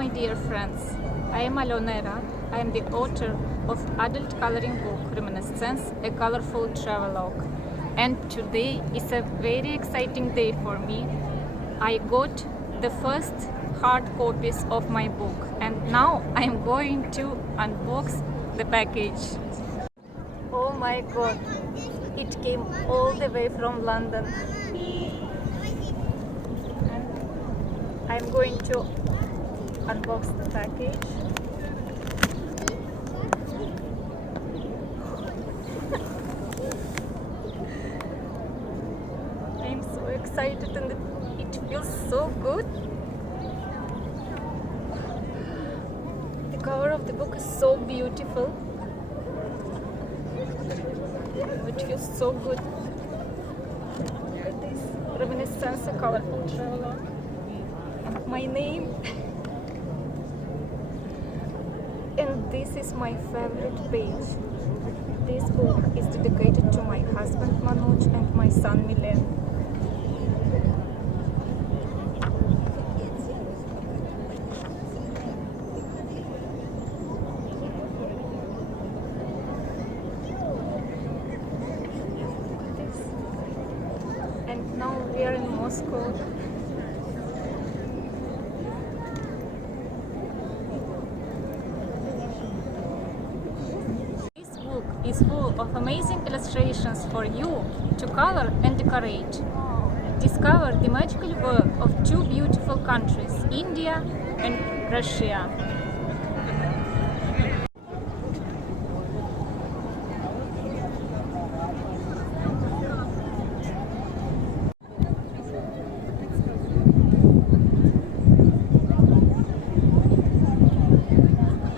my dear friends. I am Alonera. I am the author of adult coloring book Reminiscence, a Colorful Travelogue. And today is a very exciting day for me. I got the first hard copies of my book and now I am going to unbox the package. Oh my god, it came all the way from London. And I'm going to unbox the package. I'm so excited and it feels so good. The cover of the book is so beautiful. It feels so good. It is Reminiscence, a Colorful Travelogue. And my name. And this is my favorite page. This book is dedicated to my husband Manoj and my son Milen. And now we are in Moscow. This book is full of amazing illustrations for you to color and decorate. Discover the magical world of two beautiful countries, India and Russia.